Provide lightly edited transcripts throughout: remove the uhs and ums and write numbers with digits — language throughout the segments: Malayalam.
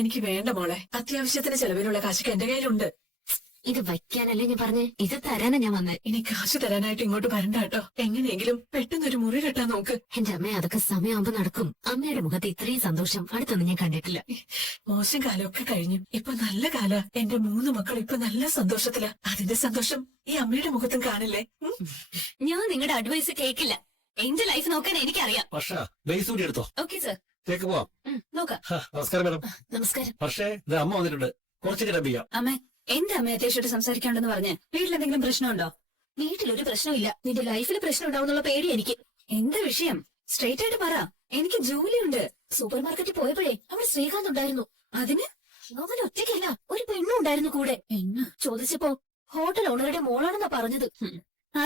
എനിക്ക് വേണ്ട മോളെ. അത്യാവശ്യത്തിന് ചെലവിനുള്ള കാശൊക്കെ എന്റെ കയ്യിലുണ്ട്. ഇത് വയ്ക്കാനല്ലേ ഞാൻ പറഞ്ഞേ, ഇത് തരാനാ ഞാൻ വന്നേ. ഇനി കാശ് തരാനായിട്ട് ഇങ്ങോട്ട് വരണ്ട കേട്ടോ. എങ്ങനെയെങ്കിലും പെട്ടെന്നൊരു മുറി കെട്ടാൻ നോക്ക്. എന്റെ അമ്മ അതൊക്കെ സമയമാകുമ്പോ നടക്കും. അമ്മയുടെ മുഖത്ത് ഇത്രയും സന്തോഷം അടുത്തൊന്നും ഞാൻ കണ്ടിട്ടില്ല. മോശം കാലമൊക്കെ കഴിഞ്ഞു. ഇപ്പൊ നല്ല കാല. എന്റെ 3 മക്കൾ ഇപ്പൊ നല്ല സന്തോഷത്തിലാ. അതിന്റെ സന്തോഷം ഈ അമ്മയുടെ മുഖത്തും കാണില്ലേ? ഞാൻ നിങ്ങളുടെ അഡ്വൈസ് കേൾക്കില്ല. എന്റെ ലൈഫ് നോക്കാൻ എനിക്കറിയാം. എടുത്തോ. ഓക്കെ സർ, പോവാം. നോക്കാം. നമസ്കാരം മാഡം. നമസ്കാരം. പക്ഷേ ഇത് അമ്മ വന്നിട്ടുണ്ട്. കുറച്ച് കിടം ചെയ്യാം. അമ്മേ, എന്റെ അമ്മ അത്യാവശ്യമായിട്ട് സംസാരിക്കാണ്ടെന്ന് പറഞ്ഞ് വീട്ടിലെന്തെങ്കിലും പ്രശ്നമുണ്ടോ? വീട്ടിലൊരു പ്രശ്നമില്ല. നിന്റെ ലൈഫിൽ പ്രശ്നം ഉണ്ടാവുന്നുള്ള പേടി എനിക്ക്. എന്താ വിഷയം? സ്ട്രേറ്റ് ആയിട്ട് പറ. എനിക്ക് ജോലിയുണ്ട്. സൂപ്പർ മാർക്കറ്റിൽ പോയപ്പോഴേ അവിടെ ശ്രീകാന്ത് ഉണ്ടായിരുന്നു. അതിന് അവൻ ഒറ്റയ്ക്കല്ല, ഒരു പെണ്ണും ഉണ്ടായിരുന്നു കൂടെ. പെണ്ണ് ചോദിച്ചപ്പോ ഹോട്ടൽ ഓണറുടെ മോളാണെന്നാ പറഞ്ഞത്.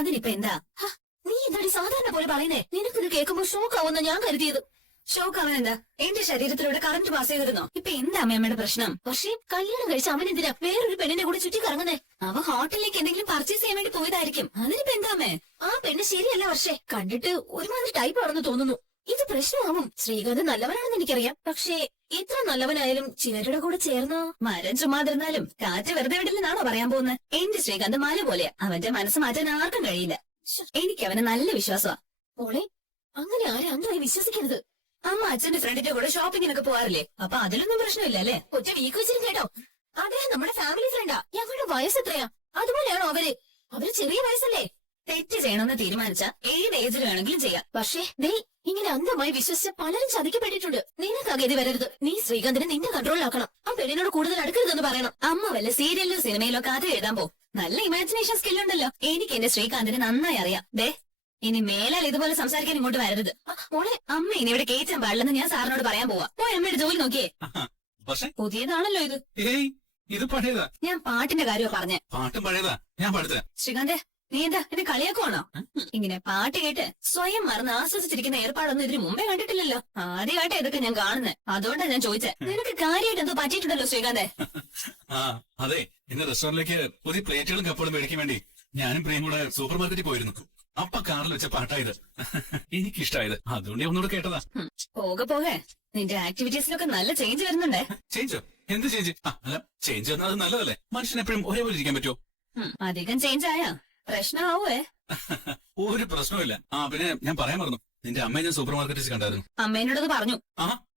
അതിനിപ്പോ എന്താ? നീ എന്താടി സാധാരണ പോലെ പറയുന്നേ? നിനക്കിത് കേൾക്കുമ്പോ ഷോക്ക് ആവുന്ന ഞാൻ കരുതിയത്. ഷോക്ക് അവൻ എന്താ? എന്റെ ശരീരത്തിലൂടെ കറന്റ് പാസ് ചെയ്തിരുന്നോ? ഇപ്പൊ എന്താ അമ്മയുടെ പ്രശ്നം? പക്ഷേ കല്യാണം കഴിച്ച അവൻ എന്തിനാ വേറൊരു പെണ്ണിന്റെ കൂടെ ചുറ്റി കറങ്ങുന്നേ? അവ ഹോട്ടലിലേക്ക് എന്തെങ്കിലും പർച്ചേസ് ചെയ്യാൻ വേണ്ടി പോയതായിരിക്കും. അതിനിപ്പോ എന്താ അമ്മേ? ആ പെണ്ണ് ശരിയല്ല. പക്ഷേ കണ്ടിട്ട് ഒരുമാതിരി ടൈപ്പ് ആണെന്ന് തോന്നുന്നു. ഇത് പ്രശ്നമാവും. ശ്രീകാന്ത് നല്ലവനാണെന്ന് എനിക്കറിയാം. പക്ഷേ എത്ര നല്ലവനായാലും ചിലരുടെ കൂടെ ചേർന്നോ മരം ചുമ്മാതിരുന്നാലും കാറ്റ് വെറുതെ വിടില്ലെന്നാണോ പറയാൻ പോകുന്നത്? എന്റെ ശ്രീകാന്ത് മല പോലെയാ. അവന്റെ മനസ്സ് മാറ്റാൻ ആർക്കും കഴിയില്ല. എനിക്ക് അവന് നല്ല വിശ്വാസമാ. മോളെ, അങ്ങനെ ആരെ അന്ധമായി വിശ്വസിക്കരുത്. അമ്മ അച്ഛന്റെ ഫ്രണ്ടിന്റെ കൂടെ ഷോപ്പിങ്ങിനൊക്കെ പോവാറില്ലേ? അപ്പൊ അതിലൊന്നും പ്രശ്നമില്ല അല്ലേ? ഒറ്റ വീക്ക് വെച്ചിരും കേട്ടോ. അദ്ദേഹം നമ്മുടെ ഫാമിലി ഫ്രണ്ടാ. ഞങ്ങളുടെ വയസ്സ് എത്രയാ? അതുപോലെയാണോ അവര്? അവര് ചെറിയ വയസ്സല്ലേ? തെറ്റ് ചെയ്യണമെന്ന് തീരുമാനിച്ച ഏത് ഏജിൽ വേണമെങ്കിലും ചെയ്യാം. പക്ഷേ നീ ഇങ്ങനെ അന്ധമായി വിശ്വസിച്ച പലരും ചതിക്കപ്പെട്ടിട്ടുണ്ട്. നിനക്ക് അഗതി വരരുത്. നീ ശ്രീകാന്തിനെ നിന്റെ കൺട്രോളിലാക്കണം. ആ പെണ്ണിനോട് കൂടുതൽ അടുക്കരുതെന്ന് പറയണം. അമ്മ വല്ല സീരിയലിലോ സിനിമയിലോ കഥ എഴുതാൻ പോ. നല്ല ഇമാജിനേഷൻ സ്കില്ലുണ്ടല്ലോ. എനിക്ക് എന്റെ ശ്രീകാന്തിനെ നന്നായി അറിയാം. ദേ, ഇനി മേലാൽ ഇതുപോലെ സംസാരിക്കാൻ ഇങ്ങോട്ട് വരരുത്. മോളെ, അമ്മ ഇനി ഇവിടെ കയറ്റാൻ പാടില്ലെന്ന് ഞാൻ സാറിനോട് പറയാൻ പോവാ. പോയി അമ്മയുടെ ജോലി നോക്കിയേ. പുതിയതാണല്ലോ ഇത്. ഇത് പഴയതാ. ഞാൻ പാട്ടിന്റെ കാര്യമാ പറഞ്ഞേ. പാട്ടും പഴയതാ. ഞാൻ പാടുത്തരാം. ശ്രീകാന്ത്, നീ എന്താ എന്നെ കളിയാക്കുവാണോ? ഇങ്ങനെ പാട്ട് കേട്ട് സ്വയം മറന്ന് ആസ്വദിച്ചിരിക്കുന്ന ഏർപ്പാടൊന്നും ഇതിന് മുമ്പേ കണ്ടിട്ടില്ലല്ലോ. ആദ്യമായിട്ട് ഇതൊക്കെ ഞാൻ കാണുന്നത്. അതുകൊണ്ടാ ഞാൻ ചോദിച്ചത്. നിനക്ക് കാര്യമായിട്ട് എന്തോ പറ്റിയിട്ടുണ്ടല്ലോ ശ്രീകാന്ത്? അതെ, ഇന്ന് റെസ്റ്റോറന്റിലേക്ക് പുതിയ പ്ലേറ്റുകളും കപ്പുകളും മേടിക്കാൻ വേണ്ടി ഞാനും പ്രിയം കൂടെ സൂപ്പർ മാർക്കറ്റിൽ പോയിരുന്നു. അപ്പ കാറിൽ വെച്ച പാട്ടായത്. എനിക്കിഷ്ടായത്. അതുകൊണ്ട് ഒന്നുകൂടെ കേട്ടതാ. പോകെ പോകെ നിന്റെ ആക്ടിവിറ്റീസിലൊക്കെ നല്ല ചേഞ്ച് വരുന്നുണ്ടേ. ചേഞ്ചോ? എന്ത് ചേഞ്ച്? അല്ല, ചേഞ്ച് എന്നാൽ അത് നല്ലതല്ലേ? മനുഷ്യൻ എപ്പോഴും ഒരേപോലെ ഇരിക്കാൻ പറ്റുമോ? അധികം ചേഞ്ച് ആയാ പ്രശ്നമാവേ? ഒരു പ്രശ്നമില്ല. പിന്നെ ഞാൻ പറയാൻ മറന്നു. നിന്റെ അമ്മയെ ഞാൻ സൂപ്പർ മാർക്കറ്റിൽ കണ്ടായിരുന്നു. അമ്മേനോടത് പറഞ്ഞു.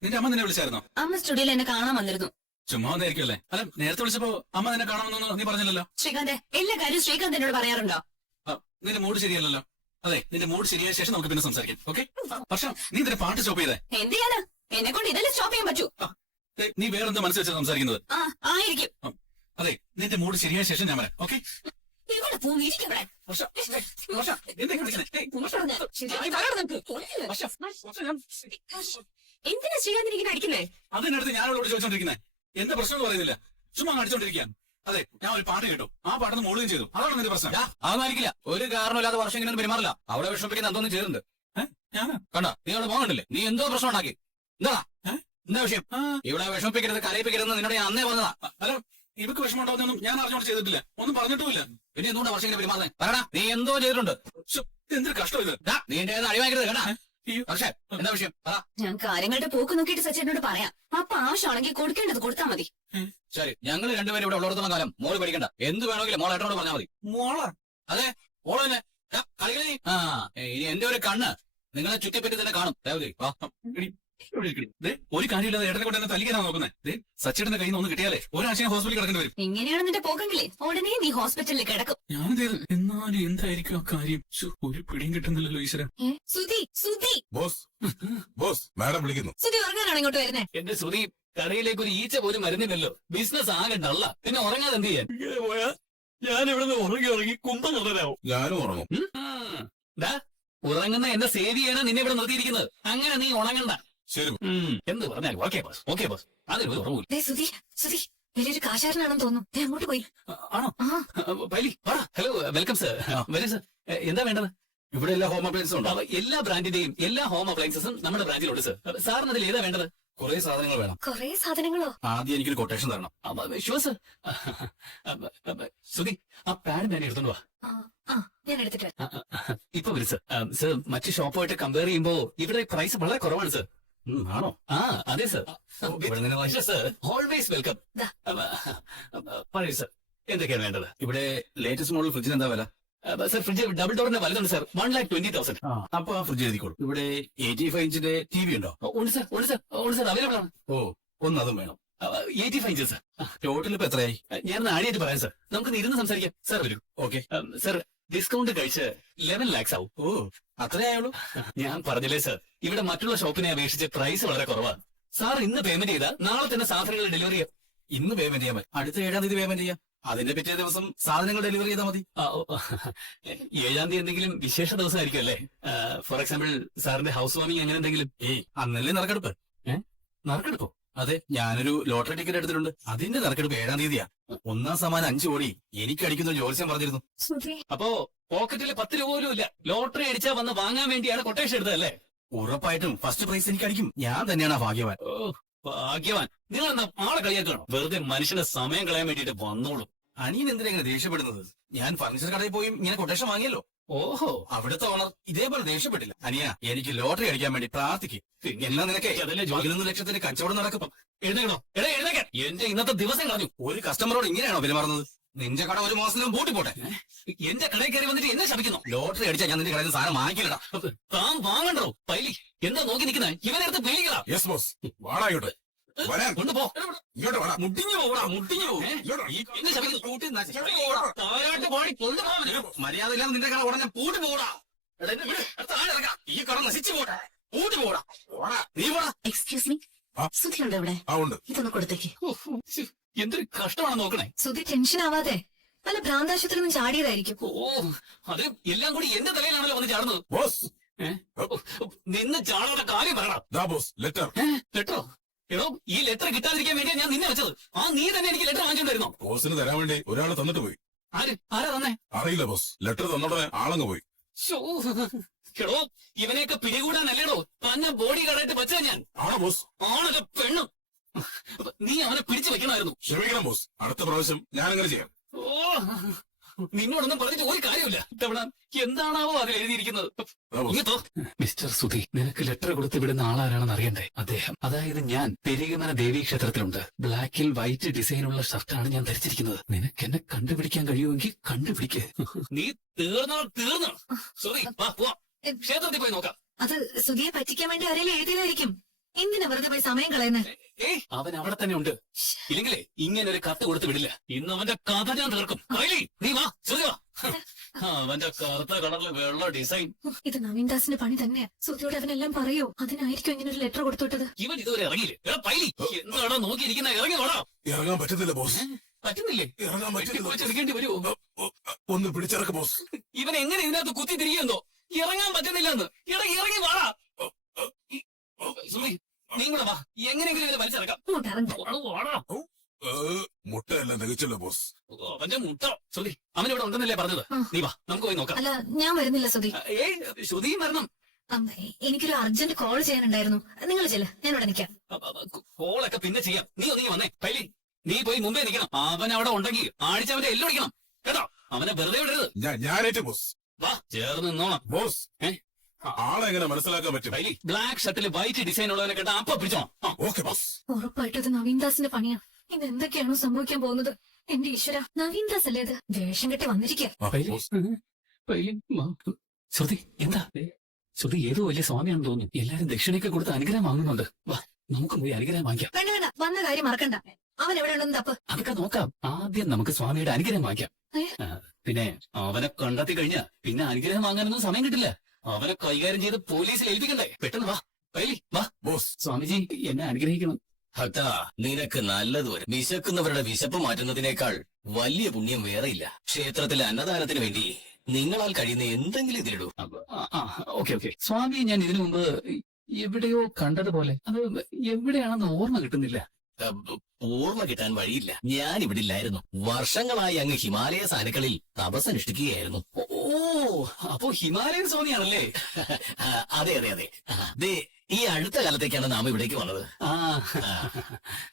നിന്റെ അമ്മ നിന്നെ വിളിച്ചായിരുന്നോ? അമ്മ സ്റ്റുഡിയോയിൽ എന്നെ കാണാൻ വന്നിരുന്നു. ചുമ്മാ വന്നായിരിക്കുമല്ലേ? അല്ല, നേരത്തെ വിളിച്ചപ്പോ അമ്മ നിന്നെ കാണാമെന്നൊന്നും നീ പറഞ്ഞില്ലല്ലോ. ശ്രീകാന്ത്, എല്ലാ കാര്യവും ശ്രീകാന്ത് എന്നോട് പറയാറുണ്ടോ? നിന്റെ മൂഡ് ശരിയല്ലല്ലോ. അതെ, നിന്റെ മൂഡ് ശരിയായ ശേഷം നമുക്ക് പിന്നെ സംസാരിക്കാം. ഓക്കെ? പക്ഷെ നീ ഇതിന്റെ പാട്ട് സ്റ്റോപ്പ് ചെയ്തേ. എന്ത് ചെയ്യാനാ? എന്നെ കൊണ്ട് ഇതെല്ലാം സ്റ്റോപ്പ് ചെയ്യാൻ പറ്റൂ. നീ വേറെന്താ മനസ്സിൽ വെച്ചാൽ സംസാരിക്കുന്നത്? ആയിരിക്കും. അതെ, നിന്റെ മൂഡ് ശരിയായ ശേഷം ഞാൻ വരാം. ഓക്കെ? ഇവിടെ പോയിരിക്കവിടെ. എന്തിനാ ശ്രീകാന്തിന് ഇങ്ങനെ അടിക്കുന്നേ? അതിനടുത്ത് ഞാനോട് ചോദിച്ചോണ്ടിരിക്കുന്നേ. എന്താ പ്രശ്നം എന്ന് പറയുന്നില്ല. ചുമ്മാ അടിച്ചോണ്ടിരിക്കാൻ. അതെ, ഞാൻ ഒരു പാട്ട് കേട്ടു. ആ പാട്ടൊന്ന് മോളുകയും ചെയ്തു. അതാണ് നിന്റെ പ്രശ്നം. അതൊന്നായിരിക്കില്ല. ഒരു കാരണമില്ലാതെ വർഷം ഇങ്ങനെ പെരുമാറില്ല. അവിടെ വിഷമിപ്പിക്കുന്ന എന്തോന്നും ചെയ്തിട്ടുണ്ട്. കണ്ട, നീ അവിടെ പോകണ്ടില്ലേ? നീ എന്തോ പ്രശ്നം ഉണ്ടാക്കി. എന്താ വിഷയം? ഇവിടെ വിഷമിപ്പിക്കരുത്, കരയിപ്പിക്കരുതെന്ന് നിന്നോട് ഞാൻ അന്നേ പറഞ്ഞതാ. അല്ല, ഇവക്ക് വിഷമമുണ്ടാവുന്നൊന്നും ഞാൻ അറിഞ്ഞോണ്ട് ചെയ്തിട്ടില്ല. ഒന്നും പറഞ്ഞിട്ടുമില്ല. പിന്നെ എന്തുകൊണ്ട് വർഷം ഇങ്ങനെ പെരുമാറുന്നേ? പറയടാ, നീ എന്തോ ചെയ്തിട്ടുണ്ട്. എന്തൊരു കഷ്ടം ഇത്. നീ എന്റെ അടിവാക്കരുത് കേട്ടാ. പക്ഷേ എന്താ വിഷയം? ഞാൻ കാര്യങ്ങളുടെ പോക്ക് നോക്കിയിട്ട് സച്ചിനോട് പറയാം. അപ്പൊ ആവശ്യമാണെങ്കിൽ കൊടുക്കേണ്ടത് കൊടുത്താ മതി. ശരി, ഞങ്ങൾ രണ്ടുപേരും ഇവിടെ ഉള്ളിടത്തോളം കാലം മോള് പഠിക്കണ്ട. എന്ത് വേണമെങ്കിലും മോൾ ഏട്ടനോട് പറഞ്ഞാൽ മതി. മോളാ? അതെ, മോള് തന്നെ. കളികളി. ഇനി എന്റെ ഒരു കണ്ണ് നിങ്ങളെ ചുറ്റിപ്പറ്റി തന്നെ കാണും. ഒരു കാര്യമില്ലാതെ ഏട്ടനെ കൊണ്ട് തന്നെ തല്ലിക്കാനാ നോക്കുന്നത്. സച്ചിയുടെ കയ്യിൽ നിന്ന് ഒന്ന് കിട്ടിയാലേ ഒരാഴ്ച ഹോസ്പിറ്റലിൽ കിടക്കേണ്ടി വരും. ഇങ്ങനെയാണ് നിന്റെ പോക്കെങ്കിലേ ഉടനെ നീ ഹോസ്പിറ്റലിൽ കിടക്കും. ഞാനിത് എന്നാലും എന്തായിരിക്കും ആ കാര്യം? ഒരു പിടിയും കിട്ടുന്നില്ലല്ലോ ഈശ്വര. സുധി, സുധി. ബോസ് മാഡം വിളിക്കുന്നു. സുധി ഉറങ്ങാനാണ് ഇങ്ങോട്ട് വരുന്നേ. എന്റെ ശ്രുതി, കടയിലേക്ക് ഒരു ഈച്ച പോലും വരുന്നില്ലല്ലോ. ബിസിനസ് ആകെ ഡള്ള. പിന്നെ ഉറങ്ങാതെ എന്ത് ചെയ്യാൻ? ഇങ്ങനെ പോയാ ഞാൻ ഇവിടുന്ന് ഉറങ്ങി കുമ്പം കടലാവും. ഞാനും ഉറങ്ങും. ഉറങ്ങുന്ന എന്നെ സേവ് ചെയ്യണ നിന്നെ ഇവിടെ നിർത്തിയിരിക്കുന്നത്. അങ്ങനെ നീ ഉണങ്ങണ്ട. ശരി. എന്ത് പറഞ്ഞാലും ഓക്കെ ബോസ്, ഓക്കെ ബോസ്. അതിന് ഉറങ്ങൂല. സുധി, സുധി വലിയൊരു കാശാരനാണെന്ന് തോന്നുന്നു. അങ്ങോട്ട് പോയി. ആണോ? Paily, hello, welcome sir. വരൂ സർ. എന്താ വേണ്ടത്? ഇവിടെ എല്ലാ ഹോം അപ്ലയൻസും ഉണ്ടോ? എല്ലാ ബ്രാൻഡിന്റെയും എല്ലാ ഹോം അപ്ലയൻസസും നമ്മുടെ ബ്രാഞ്ചിലുണ്ട് സർ. സാറിന് അതിൽ ഏതാ വേണ്ടത്? കുറെ സാധനങ്ങൾ വേണം. കൊറേ സാധനങ്ങളോ? ആദ്യം എനിക്കൊരു കൊട്ടേഷൻ തരണം. Sure sir. സുധി, ആ പാഡ് ഞാൻ എടുത്തോണ്ട് വാ. ഞാൻ എടുത്തിട്ട് ഇപ്പൊ വരും സർ. സർ, മറ്റു ഷോപ്പുമായിട്ട് കമ്പയർ ചെയ്യുമ്പോ ഇവിടെ പ്രൈസ് വളരെ കുറവാണ് സർ. ആണോ? ആ അതെ സർ. ഇവിടെ നിന്ന് വാങ്ങിച്ച സർ ഓൾവേസ് വെൽക്കം. ദാ. പറയൂ സർ, എന്തൊക്കെയാണ് വേണ്ടത്? ഇവിടെ ലേറ്റസ്റ്റ് മോഡൽ ഫ്രിഡ്ജിന് എന്താ വില? സർ ഫ്രിഡ്ജ് ഡബിൾ ഡോറിന്റെ വലുതുണ്ട് സർ, 1,20,000. അപ്പൊ ആ ഫ്രിഡ്ജ് എഴുതിക്കോളൂ. ഇവിടെ 85 ഇഞ്ചിന്റെ TV ഉണ്ടോ? ഉണ്ട് സർ, ഉണ്ട് സർ, ഉണ്ട് സർ, അവൈലബിൾ ആണ്. ഓ, ഒന്ന് അതും വേണം. 85 ഇഞ്ച് സർ. ടോട്ടൽ ഇപ്പൊ എത്രയായി? ഞാൻ നാടിയായിട്ട് പറയാം സർ, നമുക്ക് ഇരുന്ന് സംസാരിക്കാം. സർ വരൂ. ഓക്കെ. സർ ഡിസ്കൗണ്ട് കഴിച്ച് 11 lakhs ആവും. ഓ, അത്രേ ആയുള്ളൂ. ഞാൻ പറഞ്ഞില്ലേ സർ, ഇവിടെ മറ്റുള്ള ഷോപ്പിനെ അപേക്ഷിച്ച് പ്രൈസ് വളരെ കുറവാണ്. സാർ ഇന്ന് പേയ്മെന്റ് ചെയ്താൽ നാളെ തന്നെ സാധനങ്ങൾ ഡെലിവറി ചെയ്യാം. ഇന്ന് പേയ്മെന്റ് ചെയ്യാൻ പറ്റും. അടുത്ത 7-ാം തീയതി പേയ്മെന്റ് ചെയ്യാം. അതിന്റെ പിറ്റേ ദിവസം സാധനങ്ങൾ ഡെലിവറി ചെയ്താൽ മതി. 7-ാം തീയതി എന്തെങ്കിലും വിശേഷ ദിവസമായിരിക്കും അല്ലേ? ഫോർ എക്സാമ്പിൾ സാറിന്റെ ഹൗസ് വാമിംഗ് അങ്ങനെ എന്തെങ്കിലും? ഏയ്, അന്നല്ലേ നറുക്കെടുപ്പ്. നറുക്കെടുപ്പോ? അതെ, ഞാനൊരു ലോട്ടറി ടിക്കറ്റ് എടുത്തിട്ടുണ്ട്. അതിന്റെ നറുക്കെടുപ്പ് 7-ാം തീയതിയാ. 1-ാം സമ്മാനം 5 കോടി. എനിക്ക് അടിക്കുന്ന ഒരു ജോത്സ്യം പറഞ്ഞിരുന്നു. സുധി, അപ്പോ പോക്കറ്റിൽ 10 രൂപ പോലും ഇല്ല. ലോട്ടറി അടിച്ചാ വന്ന് വാങ്ങാൻ വേണ്ടിയാണ് കൊട്ടേഷൻ എടുത്തതല്ലേ? ഉറപ്പായിട്ടും ഫസ്റ്റ് പ്രൈസ് എനിക്ക് അടിക്കും. ഞാൻ തന്നെയാണ് ആ ഭാഗ്യവാൻ. ഓ ഭാഗ്യവാൻ. നിങ്ങൾ എന്താ ആളെ കളിയാക്കണം? വെറുതെ മനുഷ്യന്റെ സമയം കളയാൻ വേണ്ടിയിട്ട് വന്നോളൂ. അനിയൻ എന്തിനാ ഇങ്ങനെ ദേഷ്യപ്പെടുന്നത്? ഞാൻ ഫർണിച്ചർ കടയിൽ പോയി ഇങ്ങനെ കൊട്ടേഷൻ വാങ്ങിയല്ലോ. ഓഹോ, അവിടുത്തെ ഓണർ ഇതേപോലെ ദേഷ്യപ്പെട്ടില്ല. അനിയ, എനിക്ക് ലോട്ടറി അടിക്കാൻ വേണ്ടി പ്രാർത്ഥിക്കും. എന്നാ നിനക്ക് അതല്ലേ ജോലി. 11 ലക്ഷത്തിന് കച്ചവടം നടക്കും. എഴുന്നേക്കണോ? എഴുന്നേക്കാൻ എന്റെ ഇന്നത്തെ ദിവസം കളഞ്ഞു. ഒരു കസ്റ്റമറോട് ഇങ്ങനെയാണോ പെരുമാറുന്നത്? നിന്റെ കട ഒരു മാസത്തിലും പൂട്ടി പോട്ടെ. എന്റെ കടയിൽ കയറി വന്നിട്ട് എന്നെ ശപിക്കുന്നു. ലോട്ടറി അടിച്ചാൽ ഞാൻ നിന്റെ കടയിൽ നിന്ന് സാധനം വാങ്ങിക്കില്ലടാ. താൻ വാങ്ങണ്ടോ പൈലി? എന്താ നോക്കി നിൽക്കുന്ന? ഇവനെടുത്ത് പേടിക്കടാ. യെസ് ബോസ്, വാടാ വരാൻ. കൊണ്ടുപോ. ഇങ്ങോട്ട് വാടാ. മുട്ടിഞ്ഞു പോകടാ, മുട്ടിഞ്ഞു പോകും. എന്നെ ശപിക്കുന്നു. കൂട്ടി നശിച്ച് താരാട്ട് പാടി കൊണ്ടുപോകാൻ. മര്യാദ ഇല്ലാതെ നിന്റെ കട ഉടനെ പൂട്ടി പോടാ. ഈ കട നശിച്ചു പോട്ടെ. പൂട്ടി പോടാ. നീ പോടാ. എക്സ്ക്യൂസ് മീ, സുധി ഉണ്ടോ ഇവിടെ? ഉണ്ട്. ഇതൊന്ന് കൊടുത്തേക്ക്. എന്തൊരു കഷ്ടമാണ് നോക്കണേ. സുധി ടെൻഷൻ ആവാതെ, വല്ല ഭ്രാന്താശുപത്രിയിൽ നിന്ന് ചാടിയതായിരിക്കും. ഓ, അത് എല്ലാം കൂടി എന്റെ തലയിലാണല്ലോ വന്ന് ചാടുന്നത്. ബോസ്, നിന്ന് ചാടാത്ത കാര്യം പറയണം. ദാ ബോസ്, ലെറ്റർ. ലെറ്ററോ? എടോ, ഈ ലെറ്റർ കിട്ടാതിരിക്കാൻ വേണ്ടിയാ ഞാൻ നിന്നെ വെച്ചത്. ആ നീ തന്നെ എനിക്ക് ലെറ്റർ വാങ്ങിച്ചോണ്ടിരുന്നോ? ബോസിന് തരാൻ വേണ്ടി ഒരാൾ തന്നിട്ട് പോയി. ആരാ തന്നെ? അറിയില്ല ബോസ്, ലെറ്റർ തന്നോടനെ ആളങ്ങ് പോയി. ശോ, എടോ, ഇവനെയൊക്കെ പിടികൂടാനല്ലേടോ തന്നെ ബോഡി ഗാർഡായിട്ട് വെച്ചത് ഞാൻ. ആണോ ബോസ്? ആണല്ലോ പെണ്ണും. നീ അവനെ പിടിച്ചു വെക്കണമായിരുന്നു. ക്ഷമിക്കണം ബോസ്, അടുത്ത പ്രാവശ്യം ഞാൻ അങ്ങനെ ചെയ്യാം. ഓ, നിന്നോടൊന്നും പറഞ്ഞിട്ട് ഒരു കാര്യമില്ല. തവണ എന്താണാവോ അതിൽ എഴുതിയിരിക്കുന്നത്? ദാ ബോസ്. ഇങ്ങത്തോ. മിസ്റ്റർ സുധി, നിനക്ക് ലെറ്റർ കൊടുത്ത് വിടുന്ന ആളാരാണെന്ന് അറിയണ്ടേ? അദ്ദേഹം, അതായത് ഞാൻ പെരികമന ദേവീ ക്ഷേത്രത്തിലുണ്ട്. ബ്ലാക്കിൽ വൈറ്റ് ഡിസൈനുള്ള ഷർട്ടാണ് ഞാൻ ധരിച്ചിരിക്കുന്നത്. നിനക്ക് എന്നെ കണ്ടുപിടിക്കാൻ കഴിയുമെങ്കിൽ കണ്ടുപിടിക്ക്. നീ തീർന്നോ? സുധി, വാ പോവാം. ക്ഷേത്രത്തിൽ പോയി നോക്കാം. അത് സുധിയെ പറ്റിക്കാൻ വേണ്ടി ആരെങ്കിലും എഴുതിയതായിരിക്കും. എന്തിനാ വെറുതെ പോയി സമയം കളയുന്നത്? അവൻ അവിടെ തന്നെ ഉണ്ട്. ഇല്ലെങ്കിലേ ഇങ്ങനെ ഒരു കത്ത് കൊടുത്ത് വിടില്ല. ഇന്ന് അവന്റെ കഥ ഞാൻ തീർക്കും. കൈലി, നീ വാ, സുധി വാ. അവന്റെ കറുത്ത കളറിലെ വെള്ള ഡിസൈൻ. ഇത് നവീൻദാസിന്റെ പണി തന്നെയാ. സുധിയോട് അവനെല്ലാം പറയൂ. അതിനായിരിക്കും ഇങ്ങനെ ഒരു ലെറ്റർ കൊടുത്തുവിട്ടത്. ഇവൻ ഇതുവരെ ഇറങ്ങിയില്ലേ? എടാ പൈലി, എന്താണോ നോക്കിയിരിക്കുന്ന? ഇറങ്ങി വേണോ? ഇറങ്ങാൻ പറ്റുന്നില്ല ബോസ്. പറ്റുന്നില്ലേ? ഇറങ്ങാൻ പറ്റുന്നില്ല. എടുക്കേണ്ടി വരുമോ? ഒന്ന് പിടിച്ചിറക്ക് ബോസ്. ഇവൻ എങ്ങനെ ഇതിനകത്ത് കുത്തി തിരികെന്തോ? ഇറങ്ങാൻ പറ്റുന്നില്ലെന്ന്. ഇറങ്ങി വാടാ. സുധി, നീ കൂടെ വാ. എങ്ങനെയെങ്കിലും ഇവരെ വലിച്ചിറക്കാം. വാടാ. മുട്ടയെല്ലാം തികച്ചല്ലോ ബോസ്. അവന്റെ മുട്ട. സുധി, അവനിവിടെ ഉണ്ടെന്നല്ലേ പറഞ്ഞത്? നീ വാ, നമുക്ക് പോയി നോക്കാം. അല്ല, ഞാൻ വരുന്നില്ല സുധി. ശ്രുതിയും വരണം. എനിക്കൊരു അർജന്റ് കോൾ ചെയ്യാനുണ്ടായിരുന്നു. നിങ്ങൾ ചെല്ല്, ഞാൻ ഇവിടെ നിൽക്കാം. കോളൊക്കെ പിന്നെ ചെയ്യാം. നീ ഒന്നീ വന്നേ. പൈലി, നീ പോയി മുമ്പേ നിൽക്കണം. അവൻ അവിടെ ഉണ്ടെങ്കിൽ ആഴ്ച അവന്റെ എല്ലാം അടിക്കണം കേട്ടോ. അവനെ വെറുതെ വിടരുത്. ഞാനേറ്റു ബോസ്. വാ, ചേർന്ന് നിന്നോണം. ബോസ്, ആളെ എങ്ങനെ മനസ്സിലാക്കാൻ പറ്റും? പൈലി, ബ്ലാക്ക് ഷർട്ടിൽ വൈറ്റ് ഡിസൈൻ ഉള്ളവനെ കേട്ടാ അപ്പൊ പിടിച്ചോണം. Okay boss. ഉറപ്പായിട്ടും ഇത് നവീൻദാസിന്റെ പണിയാ. ഇത് എന്തൊക്കെയാണോ സംഭവിക്കാൻ പോകുന്നത്? എന്റെ ഈശ്വര, നവീൻദാസ് അല്ലേ ഇത്? വേഷം കെട്ടി വന്നിരിക്കുക. ശ്രുതി, എന്താ? ശ്രുതി ഏതോ വലിയ സ്വാമിയാണെന്ന് തോന്നുന്നു. എല്ലാരും ദക്ഷിണയൊക്കെ കൊടുത്ത് അനുഗ്രഹം വാങ്ങുന്നുണ്ട്. വാ, നമുക്ക് പോയി അനുഗ്രഹം വാങ്ങിക്കാം. വേണ്ട വേണ്ട, വന്ന കാര്യം മറക്കണ്ട. അവൻ എവിടെ ഉണ്ടെന്ന് തപ്പ്. അതൊക്കെ നോക്കാം. ആദ്യം നമുക്ക് സ്വാമിയുടെ അനുഗ്രഹം വാങ്ങിക്കാം. പിന്നെ അവനെ കണ്ടെത്തി കഴിഞ്ഞാ പിന്നെ അനുഗ്രഹം വാങ്ങാനൊന്നും സമയം കിട്ടില്ല. അവനെ കൈകാര്യം ചെയ്ത് പോലീസിൽ ഏൽപ്പിക്കണ്ടേ? പെട്ടെന്ന് വാ പൈലി, വാ. ബോസ്, സ്വാമിജി എന്നെ അനുഗ്രഹിക്കണം. ഭക്ത, നിനക്ക് നല്ലത് വരും. വിശക്കുന്നവരുടെ വിശപ്പ് മാറ്റുന്നതിനേക്കാൾ വലിയ പുണ്യം വേറെയില്ല. ക്ഷേത്രത്തിലെ അന്നദാനത്തിന് വേണ്ടി നിങ്ങളാൽ കഴിയുന്ന എന്തെങ്കിലും ഇതിലിടൂ. ഓക്കെ. സ്വാമിയെ ഞാൻ ഇതിനു മുമ്പ് എവിടെയോ കണ്ടതുപോലെ. അത് എവിടെയാണെന്ന് ഓർമ്മ കിട്ടുന്നില്ല. ഓർമ്മ കിട്ടാൻ വഴിയില്ല. ഞാൻ ഇവിടെ ഇല്ലായിരുന്നു. വർഷങ്ങളായി അങ്ങ് ഹിമാലയ സാനുക്കളിൽ തപസ്സനുഷ്ഠിക്കുകയായിരുന്നു. ഓ, അപ്പോ ഹിമാലയൻ സ്വാമിയാണല്ലേ? അതെ. ദേ, ഈ അടുത്ത കാലത്തേക്കാണ് നാം ഇവിടേക്ക് വന്നത്.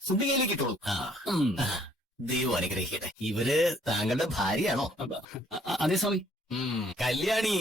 സുബികയിലേക്ക് ഇട്ടോളൂ. ദൈവം അനുഗ്രഹിക്കട്ടെ. ഇവര് താങ്കളുടെ ഭാര്യയാണോ? അതെ സ്വാമി. കല്യാണി,